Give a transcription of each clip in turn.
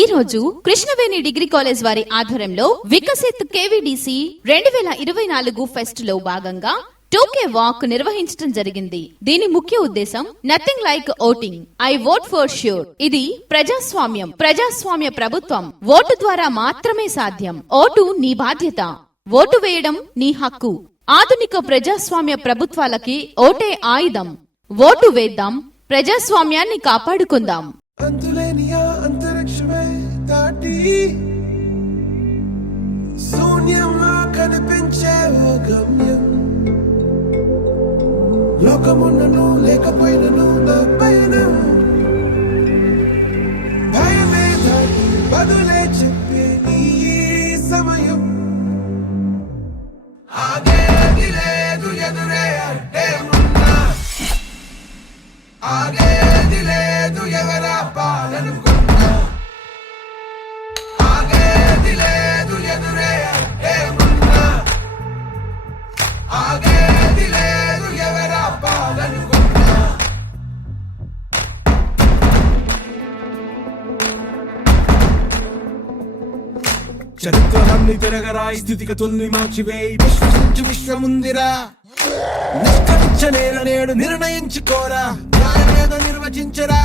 ఈ రోజు Krishnaveni degree college వారి ఆధ్వర్యంలో వికసిత్ కేవీడీసీ 2024 ఫెస్ట్ లో భాగంగా 2K వాక్ నిర్వహించడం జరిగింది. దీని ముఖ్య ఉద్దేశం nothing like voting, I vote for sure. ఇది ప్రజాస్వామ్య ప్రభుత్వం. ఓటు ద్వారా మాత్రమే సాధ్యం. ఓటు నీ బాధ్యత, ఓటు వేయడం నీ హక్కు. ఆధునిక ప్రజాస్వామ్య ప్రభుత్వాలకి ఓటే ఆయుధం. ఓటు వేద్దాం, ప్రజాస్వామ్యాన్ని కాపాడుకుందాం. అంతరిక్షమే దాటి శూన్యంలో కనిపించే ఓ గమ్యం. లోకమున్నను లేకపోయినను నా పైన భయమే దాటి బదులే చెప్పే నీ సమయం. ఆగేది లేదు ఎదురే అంటే ఉన్నా, ఆగేది లేదు ఎవరా పాలనుకున్నా, ఆగేది లేదు ఎదురే అంటే ఉన్నా, ఆగేది లేదు ఎవరా పాలనుకున్నా. చరిత్రలన్నీ తిరగరాయి, స్థితిగతుల్ని మార్చివేయి, విశ్వసించు విశ్వముందిరా. నిష్కరించలేన నేడు నిర్ణయించుకోరా, న్యాయమేదో నిర్వచించరా.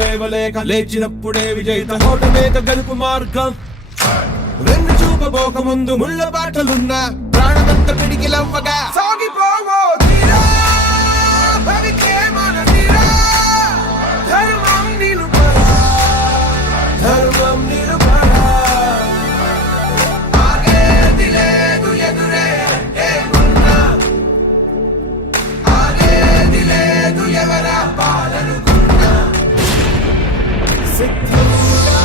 లేవలేక లేచినప్పుడే విజేత, ఓటమేక గెలుపు మార్గం. వెన్ను చూపబోక ముందు ముళ్ళ బాటలున్నా, ప్రాణమంత పిడికిలవ్వగా సాగిపోవో తీరా. భవికే మన తీరా, ధర్మం నిలుపరా, ధర్మం నిలుపరా. ఆగేది లేదు ఎదురే అంటే ఉన్నా, ఆగేది లేదు ఎవరా పాలనుకున్నా. సిద్ధంగా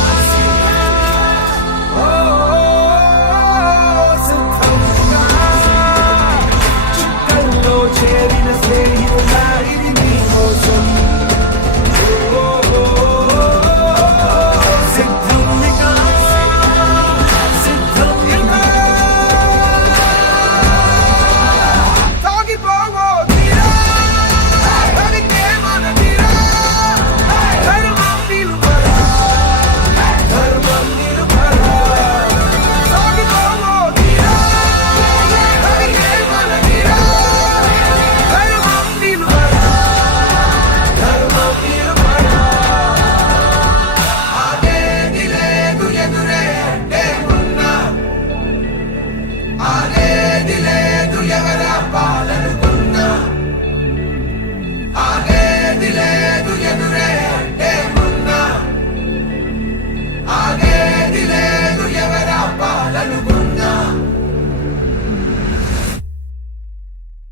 చుక్కల్లో చేరిన స్నేహితులా, ఇది నీ కోసం. సిద్ధంగా సాగిపోవో తీరా, భవికే మన తీరా, ధర్మం నిలుపరా, ధర్మం నిలుపరా. సాగిపోవో తీరా, భవికే మన తీరా, ధర్మం నిలుపరా, ధర్మం నిలుపరా. ఆగేది లేదు ఎదురే అంటే ఉన్నా, ఆగేది లేదు ఎవరా పాలనుకున్నా, ఆగేది లేదు ఎదురే అంటే ఉన్నా, ఆగే